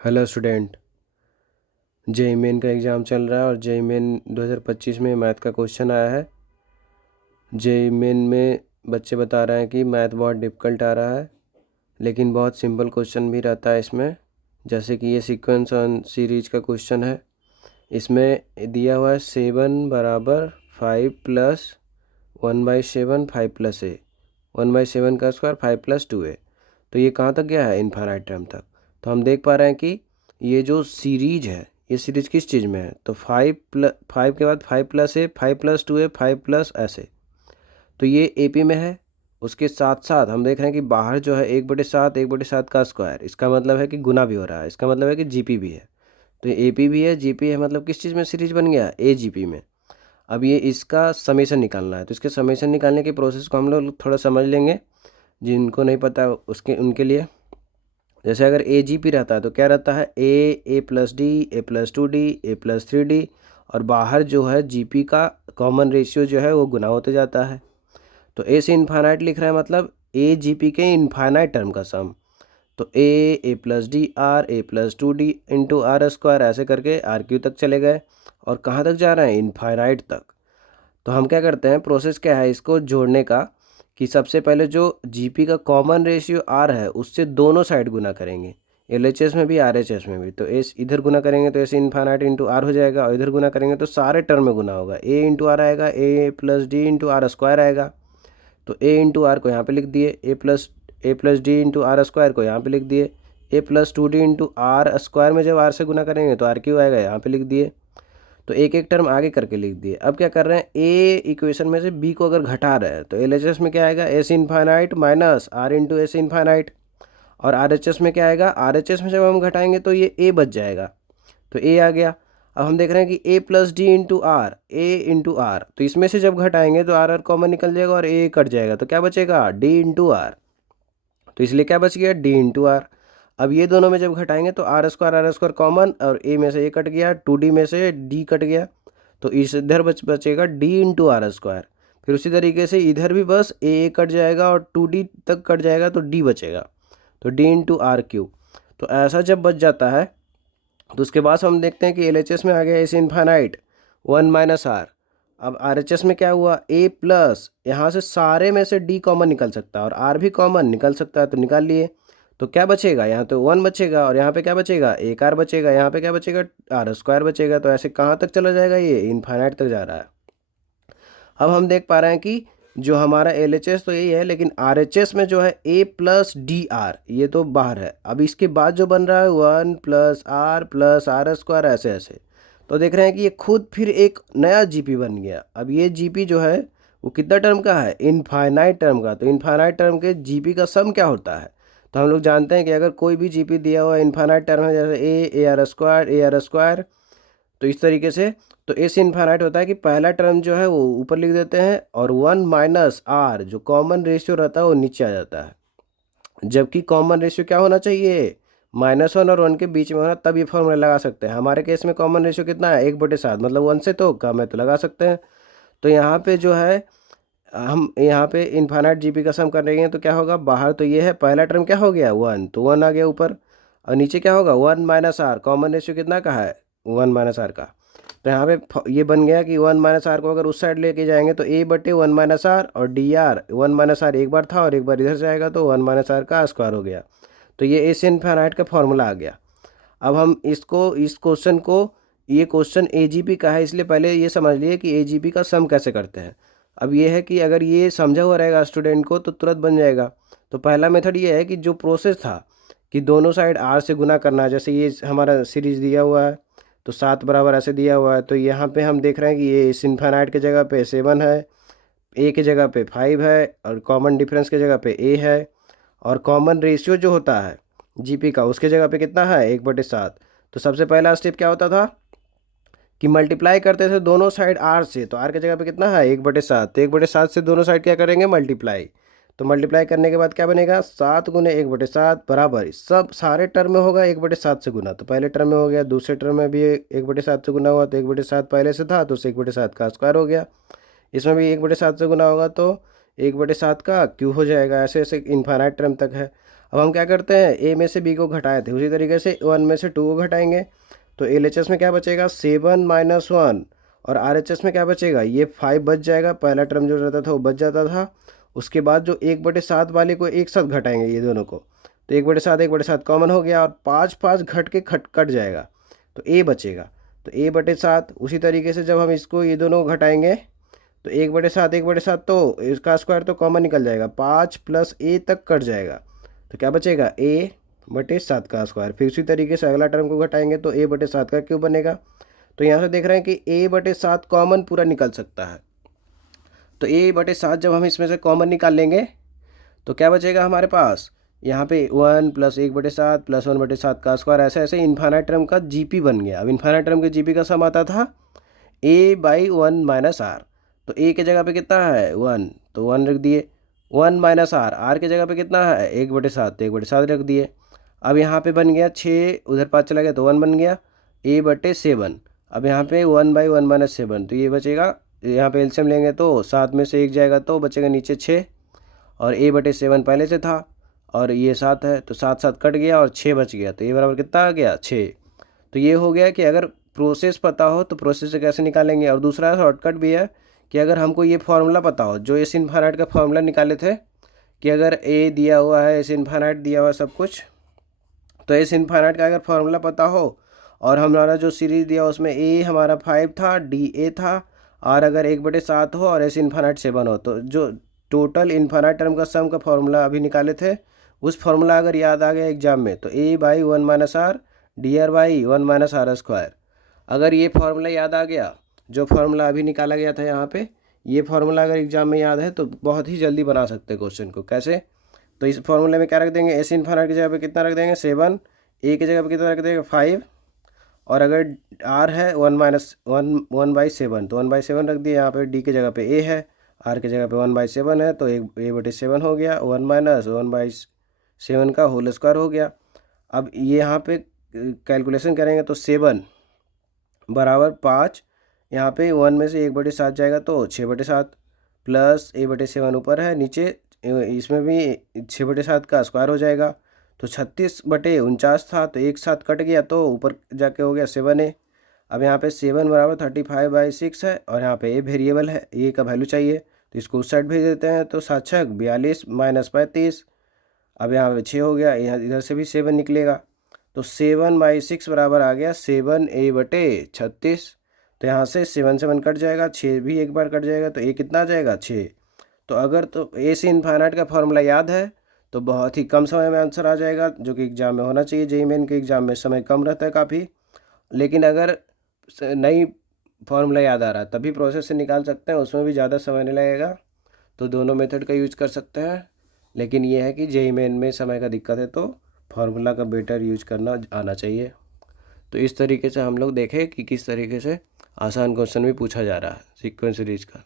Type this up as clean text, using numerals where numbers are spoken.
Hello student. JEE main का exam चल रहा है और जेईई मेन 2025 में मैथ का क्वेश्चन आया है। जेईई मेन में बच्चे बता रहे हैं कि मैथ बहुत डिफ़िकल्ट आ रहा है, लेकिन बहुत सिंपल क्वेश्चन भी रहता है इसमें। जैसे कि ये सीक्वेंस ऑन सीरीज का क्वेश्चन है। इसमें दिया हुआ है 7 बराबर 5 प्लस 1/7 5 प्लस ए, 1/7 का स्क्वायर 5 प्लस 2a। तो ये कहाँ तक गया है? इनफाइनाइट टर्म तक। तो हम देख पा रहे हैं कि ये जो सीरीज है, ये सीरीज किस चीज़ में है? तो 5 के बाद 5 प्लस ए, 5 प्लस 2a, 5 प्लस ऐसे। तो ये एपी में है। उसके साथ साथ हम देख रहे हैं कि बाहर जो है 1/7, 1/7 का स्क्वायर, इसका मतलब है कि गुना भी हो रहा है। इसका मतलब है कि जीपी भी है। तो ये एपी भी है, जीपी है, मतलब किस चीज़ में सीरीज बन गया? ए जीपी में। अब ये इसका समेशन निकालना है, तो इसके समेशन निकालने के प्रोसेस को हम लोग थोड़ा समझ लेंगे। जिनको नहीं पता उसके उनके लिए, जैसे अगर ए जी पी रहता है तो क्या रहता है? ए प्लस डी, ए प्लस 2d, ए प्लस 3d। और बाहर जो है जी पी का कॉमन रेशियो जो है वो गुना होते जाता है। तो ए से इन्फाइनाइट लिख रहा है, मतलब ए जी पी के इन्फाइनाइट टर्म का सम। तो a plus d r, a plus 2d into r square, ऐसे करके आर क्यू तक चले गए। और कहाँ तक जा रहे हैं? इन्फाइनाइट तक। तो हम क्या करते हैं, प्रोसेस क्या है इसको जोड़ने का, कि सबसे पहले जो जीपी का कॉमन रेशियो आर है उससे दोनों साइड गुना करेंगे। एलएचएस में भी आरएचएस में भी। तो एस इधर गुना करेंगे तो एस इन्फाइनाइट इंटू आर हो जाएगा, और इधर गुना करेंगे तो सारे टर्म में गुना होगा। ए इंटू आर आएगा, a plus d into r square आएगा। तो ए इंटू आर को यहाँ पे लिख दिए, a plus d into r square को यहाँ पे लिख दिए। A plus 2d into r square में जब आर से गुना करेंगे तो आर क्यू आएगा, यहाँ पे लिख दिए। तो एक एक टर्म आगे करके लिख दिए। अब क्या कर रहे हैं, ए इक्वेशन में से बी को अगर घटा रहे हैं तो एल एच एस में क्या आएगा? S infinite minus R into S infinite. और आर एच एस में क्या आएगा? आर एच एस में जब हम घटाएंगे तो ये ए बच जाएगा, तो ए आ गया। अब हम देख रहे हैं कि a plus d into r, a into are, तो इसमें से जब घटाएंगे तो आर आर कॉमन निकल जाएगा और ए कट जाएगा, तो क्या बचेगा? D into are. तो इसलिए क्या बच गया? D into R. अब ये दोनों में जब घटाएंगे तो आर स्क्वायर कॉमन, और ए में से ए कट गया, 2d में से डी कट गया। तो इस इधर बचेगा डी इंटू आर स्क्वायर। फिर उसी तरीके से इधर भी बस ए कट जाएगा और 2d तक कट जाएगा तो डी बचेगा, तो डी इंटू आर क्यू। तो ऐसा जब बच जाता है तो उसके बाद हम देखते हैं कि एल एच एस में आ गया एस इन्फाइनाइट 1 - आर। अब आर एच एस में क्या हुआ? ए प्लस, यहाँ से सारे में से डी कॉमन निकल सकता है और आर भी कॉमन निकल सकता है, तो निकाल लिए। तो क्या बचेगा? यहाँ तो 1 बचेगा, और यहाँ पे क्या बचेगा? एक आर बचेगा, यहाँ पे क्या बचेगा? आर स्क्वायर बचेगा। तो ऐसे कहाँ तक चला जाएगा? ये इन्फाइनाइट तक जा रहा है। अब हम देख पा रहे हैं कि जो हमारा एल एच एस तो यही है, लेकिन आर एच एस में जो है ए प्लस डी आर, ये तो बाहर है। अब इसके बाद जो बन रहा है 1 + आर स्क्वायर, ऐसे ऐसे। तो देख रहे हैं कि ये खुद फिर एक नया जीपी बन गया। अब ये जीपी जो है वो कितना टर्म का है? इनफाइनाइट टर्म का। तो इनफाइनाइट टर्म के जीपी का सम क्या होता है? तो हम लोग जानते हैं कि अगर कोई भी जीपी दिया हुआ इनफाइनाइट टर्म है, जैसे A R square, A R square, तो इस तरीके से। तो ए से इन्फाइनाइट होता है कि पहला टर्म जो है वो ऊपर लिख देते हैं, और 1 - आर जो कॉमन रेशियो रहता है वो नीचे आ जाता है। जबकि कॉमन रेशियो क्या होना चाहिए? -1 और 1 के बीच में होना, तब ये फॉर्मूला लगा सकते हैं। हमारे केस में कॉमन रेशियो कितना है? 1/7, मतलब 1 से तो कम है, तो लगा सकते हैं। तो यहाँ पे जो है हम यहाँ पे इन्फाइनाइट जीपी का सम कर रहे हैं, तो क्या होगा? बाहर तो ये है, पहला टर्म क्या हो गया? 1, तो 1 आ गया ऊपर। और नीचे क्या होगा? 1 - आर, कॉमन रेशियो कितना का है? 1 - आर का। तो यहाँ पे ये बन गया कि 1 - आर को अगर उस साइड लेके जाएंगे तो a/1 - आर, और डी आर 1 - आर एक बार था और एक बार इधर से आएगा, तो 1 - आर का स्क्वायर हो गया। तो ये एशियन इनफाइनाइट का फॉर्मूला आ गया। अब हम इसको, इस क्वेश्चन को, ये क्वेश्चन एजीपी का है, इसलिए पहले ये समझ लिए कि एजीपी का सम कैसे करते हैं। अब ये है कि अगर ये समझा हुआ रहेगा स्टूडेंट को तो तुरंत बन जाएगा। तो पहला मेथड ये है कि जो प्रोसेस था कि दोनों साइड आर से गुना करना है, जैसे ये हमारा सीरीज दिया हुआ है तो 7 बराबर ऐसे दिया हुआ है, तो यहाँ पे हम देख रहे हैं कि ये इस इन्फाइनाइट की जगह पे 7 है, ए की जगह पे 5 है, और कॉमन डिफरेंस की जगह पे ए है। और कॉमन रेशियो जो होता है जीपी का, उसके जगह पे कितना है? 1/7। तो सबसे पहला स्टेप क्या होता था कि मल्टीप्लाई करते थे दोनों साइड आर से, तो आर की जगह पे कितना है? 1/7। तो 1/7 से दोनों साइड क्या करेंगे? मल्टीप्लाई। तो मल्टीप्लाई करने के बाद क्या बनेगा? 7 × 1/7 बराबर, सब सारे टर्म में होगा 1/7 से गुना। तो पहले टर्म में हो गया, दूसरे टर्म में भी 1/7 से गुना हुआ, तो 1/7 पहले से था तो उसे 1/7 का स्क्वायर हो गया। इसमें भी 1/7 से गुना होगा तो 1/7 का क्यूब हो जाएगा। ऐसे ऐसे इन्फाइनाइट टर्म तक है। अब हम क्या करते हैं, ए में से बी को घटाए थे, उसी तरीके से 1 में से 2 को घटाएंगे तो LHS में क्या बचेगा 7 - 1, और RHS में क्या बचेगा, ये 5 बच जाएगा, पहला टर्म जो रहता था वो बच जाता था। उसके बाद जो 1/7 वाले को एक साथ घटाएंगे ये दोनों को, तो 1/7 कॉमन हो गया और 5 घट के कट जाएगा तो ए बचेगा, तो A/7। उसी तरीके से जब हम इसको ये दोनों को घटाएंगे तो 1/7 तो इसका स्क्वायर तो कॉमन निकल जाएगा, 5 + a तक कट जाएगा तो क्या बचेगा A/7 का स्क्वायर। फिर उसी तरीके से अगला टर्म को घटाएंगे तो A/7 का क्यूब बनेगा। तो यहाँ से देख रहे हैं कि A/7 कॉमन पूरा निकल सकता है, तो A/7 जब हम इसमें से कॉमन निकाल लेंगे तो क्या बचेगा हमारे पास, यहाँ पे 1 + 1/7 + 1/7 का स्क्वायर, ऐसे ऐसे इन्फाइनाइट टर्म का GP बन गया। अब इन्फाइनाइट टर्म के GP का सम आता था A/1 - R, तो A के जगह पे कितना है 1, तो 1 रख दिए, 1 - R, R के जगह पे कितना है 1/7, तो 1/7 रख दिए। अब यहाँ पे बन गया 6, उधर 5 चला गया तो 1 बन गया A/7। अब यहाँ पे 1/1 - 7, तो ये बचेगा, यहाँ पे एलसीएम लेंगे तो 7 में से 1 जाएगा तो बचेगा नीचे 6, और A/7 पहले से था और ये 7 है तो 7 कट गया और 6 बच गया, तो ये बराबर कितना आ गया 6। तो ये हो गया कि अगर प्रोसेस पता हो तो प्रोसेस से कैसे निकालेंगे। और दूसरा शॉर्टकट भी है कि अगर हमको ये फार्मूला पता हो, जो एस इनफाइनाइट का फार्मूला निकाले थे कि अगर ए दिया हुआ है, एस इनफाइनाइट दिया हुआ है सब कुछ, तो एस इनफाइनाइट का अगर फार्मूला पता हो और हमारा जो सीरीज़ दिया उसमें ए हमारा 5 था, डी ए था, और अगर 1/7 हो और एस इनफाइनाइट 7 हो, तो जो टोटल इन्फाइनाइट टर्म का सम का फार्मूला अभी निकाले थे उस फार्मूला अगर याद आ गया एग्जाम में तो A/1 - R dr/1 - R²। अगर ये फार्मूला याद आ गया, जो फार्मूला अभी निकाला गया था यहाँ पे, ये फार्मूला अगर एग्जाम में याद है तो बहुत ही जल्दी बना सकते हैं क्वेश्चन को। कैसे, तो इस फार्मूले में क्या रख देंगे, एस इनफाइनाइट की जगह पे कितना रख देंगे 7, ए की जगह पे कितना रख देंगे 5, और अगर आर है 1/7 तो 1/7 रख दिए। यहाँ पे डी की जगह पे ए है, आर की जगह पे 1/7 है तो A/7 हो गया, 1 - 1/7 का होल स्क्वायर हो गया। अब ये यहाँ पे कैलकुलेशन करेंगे तो 7 बराबर 5, यहाँ पे 1 में से 1/7 जाएगा तो 6/7 प्लस A/7 ऊपर है, नीचे इसमें भी 6/7 का स्क्वायर हो जाएगा, तो 36/49 था तो एक साथ कट गया तो ऊपर जाके हो गया 7A। अब यहाँ पे 7 बराबर 35/6 है और यहाँ पे ए वेरिएबल है, ए का वैल्यू चाहिए तो इसको उस साइड भेज देते हैं, तो 7 छक 42 - 35। अब यहाँ पे 6 हो गया, यहाँ इधर से भी 7 निकलेगा तो 7/6 बराबर आ गया 7A/36। तो यहाँ से 7 कट जाएगा, 6 भी एक बार कट जाएगा तो ए कितना आ जाएगा 6। तो अगर तो ए से इनफाइनाइट का फॉर्मूला याद है तो बहुत ही कम समय में आंसर आ जाएगा, जो कि एग्जाम में होना चाहिए। जेईई मेन के एग्जाम में समय कम रहता है काफ़ी, लेकिन अगर नई फार्मूला याद आ रहा है तभी प्रोसेस से निकाल सकते हैं, उसमें भी ज़्यादा समय नहीं लगेगा। तो दोनों मेथड का यूज कर सकते हैं, लेकिन ये है कि जेईई मेन में समय का दिक्कत है तो फार्मूला का बेटर यूज करना आना चाहिए। तो इस तरीके से हम लोग देखें कि किस तरीके से आसान क्वेश्चन भी पूछा जा रहा है सीक्वेंस सीरीज का।